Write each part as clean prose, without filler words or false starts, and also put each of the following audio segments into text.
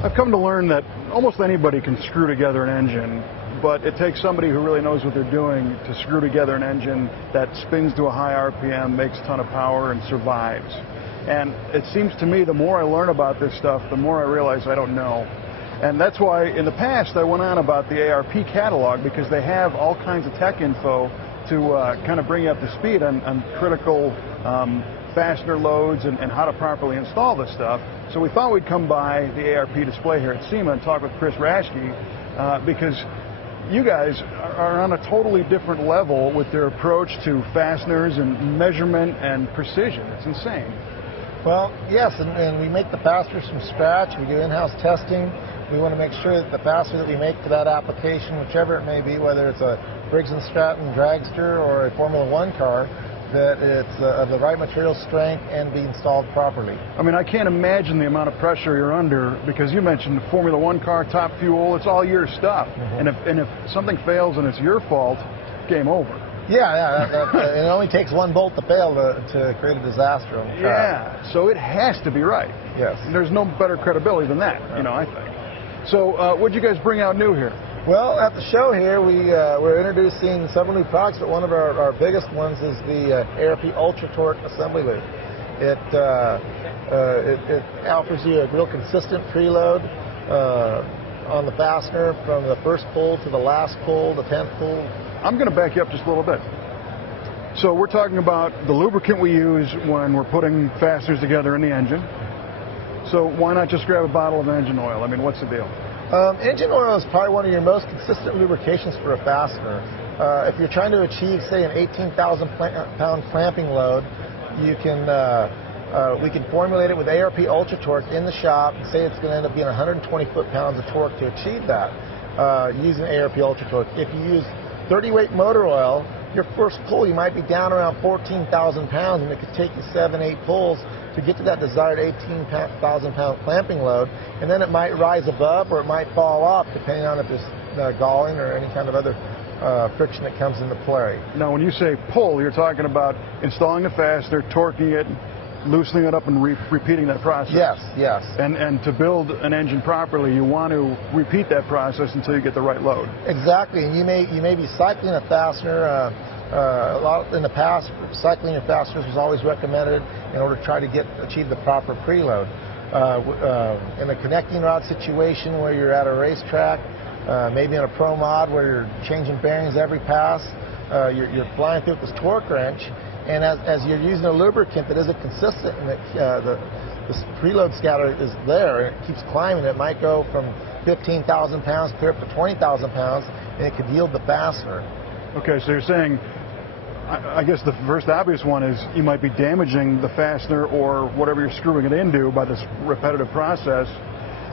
I've come to learn that almost anybody can screw together an engine, but it takes somebody who really knows what they're doing to screw together an engine that spins to a high RPM, makes a ton of power, and survives. And it seems to me the more I learn about this stuff, the more I realize I don't know. And that's why in the past I went on about the ARP catalog, because they have all kinds of tech info to kind of bring you up to speed on critical fastener loads and how to properly install this stuff. So we thought we'd come by the ARP display here at SEMA and talk with Chris Raschke, because you guys are on a totally different level with their approach to fasteners and measurement and precision. It's insane. Well, yes, and we make the fasteners from scratch. We do in-house testing. We want to make sure that the fastener that we make for that application, whichever it may be, whether it's a Briggs & Stratton dragster or a Formula One car, that it's of the right material strength and be installed properly. I mean, I can't imagine the amount of pressure you're under, because you mentioned the Formula One car, top fuel, it's all your stuff. And if something fails and it's your fault, game over. Yeah, it only takes one bolt to fail to create a disaster on the track. Yeah, so it has to be right. Yes. And there's no better credibility than that, you know, I think. So what'd you guys bring out new here? Well, at the show here, we're introducing several new products, but one of our biggest ones is the ARP Ultra Torque Assembly Loop. It offers you a real consistent preload on the fastener from the first pull to the last pull, the 10th pull. I'm going to back you up just a little bit. So we're talking about the lubricant we use when we're putting fasteners together in the engine. So why not just grab a bottle of engine oil? I mean, what's the deal? Engine oil is probably one of your most consistent lubrications for a fastener. If you're trying to achieve, say, an 18,000-pound clamping load, we can formulate it with ARP Ultra Torque in the shop and say it's going to end up being 120 foot-pounds of torque to achieve that using ARP Ultra Torque. If you use 30-weight motor oil, your first pull you might be down around 14,000 pounds, and it could take you 7-8 pulls to get to that desired 18,000-pound clamping load, and then it might rise above or it might fall off depending on if there's galling or any kind of other friction that comes into play. Now, when you say pull, you're talking about installing the fastener, torquing it, loosening it up, and repeating that process. Yes, yes. And to build an engine properly, you want to repeat that process until you get the right load. Exactly, and you may be cycling a fastener. A lot in the past, cycling your fasteners was always recommended in order to try to achieve the proper preload. In a connecting rod situation where you're at a racetrack, maybe in a pro mod where you're changing bearings every pass, you're flying through with this torque wrench, and as you're using a lubricant that isn't consistent and the preload scatter is there and it keeps climbing, it might go from 15,000 pounds clear up to 20,000 pounds, and it could yield the fastener. Okay, so you're saying, I guess the first obvious one is you might be damaging the fastener or whatever you're screwing it into by this repetitive process,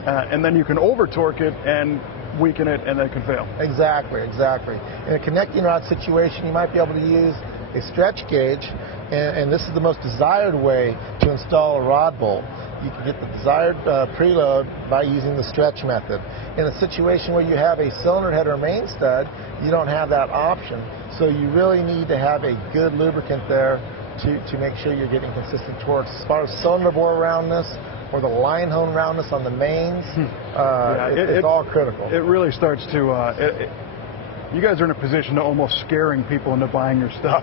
and then you can over-torque it and weaken it, and then it can fail. Exactly, exactly. In a connecting rod situation, you might be able to use a stretch gauge, and this is the most desired way to install a rod bolt. You can get the desired preload by using the stretch method. In a situation where you have a cylinder head or main stud, you don't have that option. So you really need to have a good lubricant there to make sure you're getting consistent torques. As far as cylinder bore roundness or the line hone roundness on the mains, it's all critical. It really starts to... you guys are in a position to almost scaring people into buying your stuff.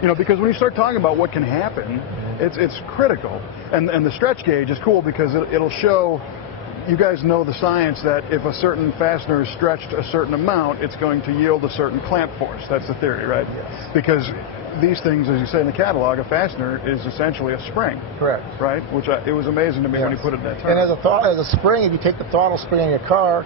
You know, because when you start talking about what can happen, it's critical. And the stretch gauge is cool because it'll show, you guys know the science that if a certain fastener is stretched a certain amount, it's going to yield a certain clamp force. That's the theory, right? Yes. Because these things, as you say in the catalog, a fastener is essentially a spring. Correct. Right? Which it was amazing to me when you put it in that term. And as a spring, if you take the throttle spring on your car,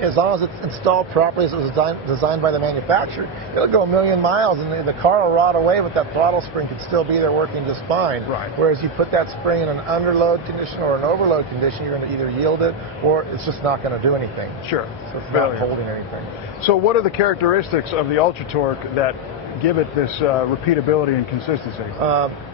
as long as it's installed properly as it was designed by the manufacturer, it'll go a million miles and the car will rot away, but that throttle spring could still be there working just fine. Right. Whereas you put that spring in an underload condition or an overload condition, you're going to either yield it or it's just not going to do anything. Sure. So it's not holding anything. So what are the characteristics of the Ultra Torque that give it this repeatability and consistency?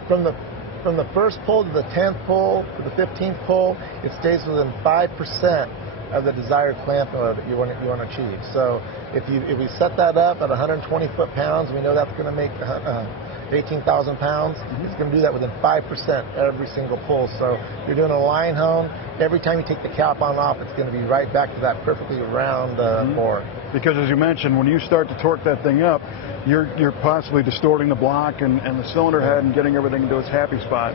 From the first pull to the 10th pull to the 15th pull, it stays within 5% of the desired clamp load that you want to achieve. So if we set that up at 120 foot-pounds, we know that's going to make 18,000 pounds, it's going to do that within 5% every single pull. So you're doing a line hone, every time you take the cap on off, it's going to be right back to that perfectly round bore. Because as you mentioned, when you start to torque that thing up, you're possibly distorting the block and the cylinder head and getting everything into its happy spot.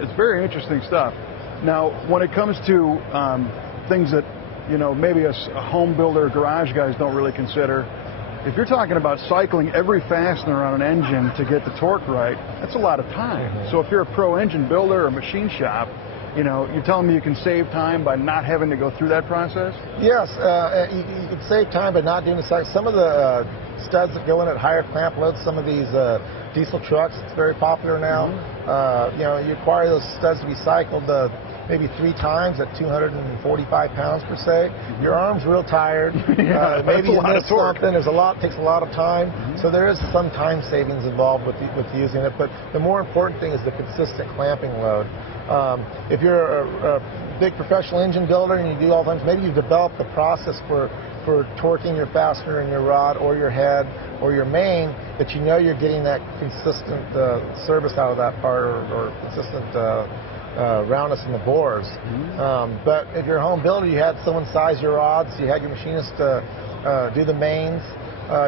It's very interesting stuff. Now, when it comes to things that, you know, maybe a home builder, garage guys don't really consider, if you're talking about cycling every fastener on an engine to get the torque right, that's a lot of time. So if you're a pro engine builder or machine shop, you know, you're telling me you can save time by not having to go through that process? Yes, you can save time by not doing the cycle. Some of the studs that go in at higher clamp loads, some of these diesel trucks, it's very popular now. You know, you require those studs to be cycled maybe 3 times at 245 pounds per se. Your arm's real tired. Maybe you missed something. Takes a lot of time. So there is some time savings involved with using it. But the more important thing is the consistent clamping load. If you're a big professional engine builder and you do all things, maybe you've developed the process for torquing your fastener and your rod or your head or your main, that you know you're getting that consistent service out of that part or consistent roundness in the bores. But if you're a home builder, you had someone size your rods, you had your machinist do the mains,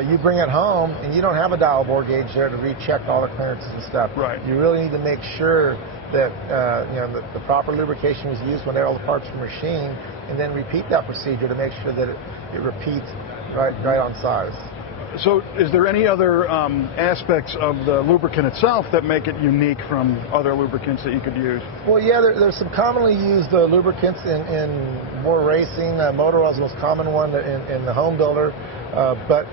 you bring it home and you don't have a dial bore gauge there to recheck all the clearances and stuff. Right. You really need to make sure that you know, the proper lubrication was used when all the parts were machined, and then repeat that procedure to make sure that it repeats right on size. So is there any other aspects of the lubricant itself that make it unique from other lubricants that you could use? Well, yeah, there's some commonly used lubricants in more racing. Motor oil is the most common one in the home builder. But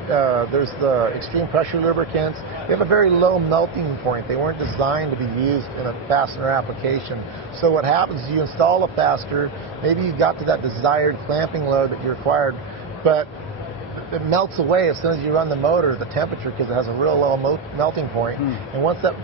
there's the extreme pressure lubricants. They have a very low melting point. They weren't designed to be used in a fastener application. So what happens is you install a fastener, maybe you got to that desired clamping load that you required, but it melts away as soon as you run the motor, the temperature, because it has a real low melting point. And once that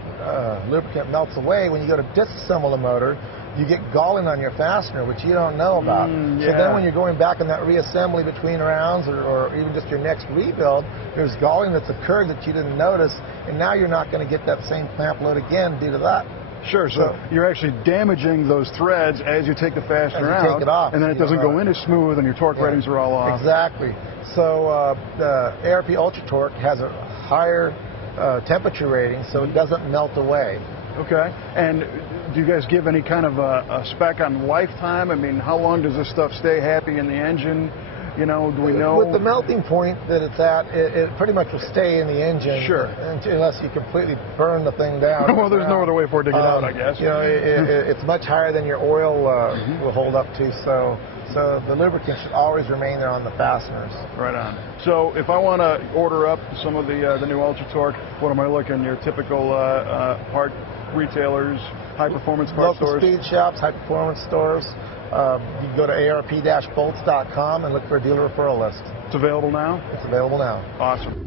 lubricant melts away, when you go to disassemble the motor, you get galling on your fastener, which you don't know about. So then when you're going back in that reassembly between rounds or even just your next rebuild, there's galling that's occurred that you didn't notice, and now you're not going to get that same clamp load again due to that. Sure, so you're actually damaging those threads as you take the fastener out, take it off, and then it doesn't go in as smooth and your torque ratings are all off. Exactly. So the ARP Ultra Torque has a higher temperature rating, so it doesn't melt away. Okay, and do you guys give any kind of a spec on lifetime? I mean, how long does this stuff stay happy in the engine? You know, do we know? With the melting point that it's at, it pretty much will stay in the engine. Sure. Unless you completely burn the thing down. Well, there's no other way for it to get out, I guess. You know, it's much higher than your oil will hold up to, so the lubricant should always remain there on the fasteners. Right on. So if I want to order up some of the new Ultra Torque, what am I looking? Your typical part retailers, high-performance part stores? Local speed shops, high-performance stores. You can go to arp-bolts.com and look for a dealer referral list. It's available now? It's available now. Awesome.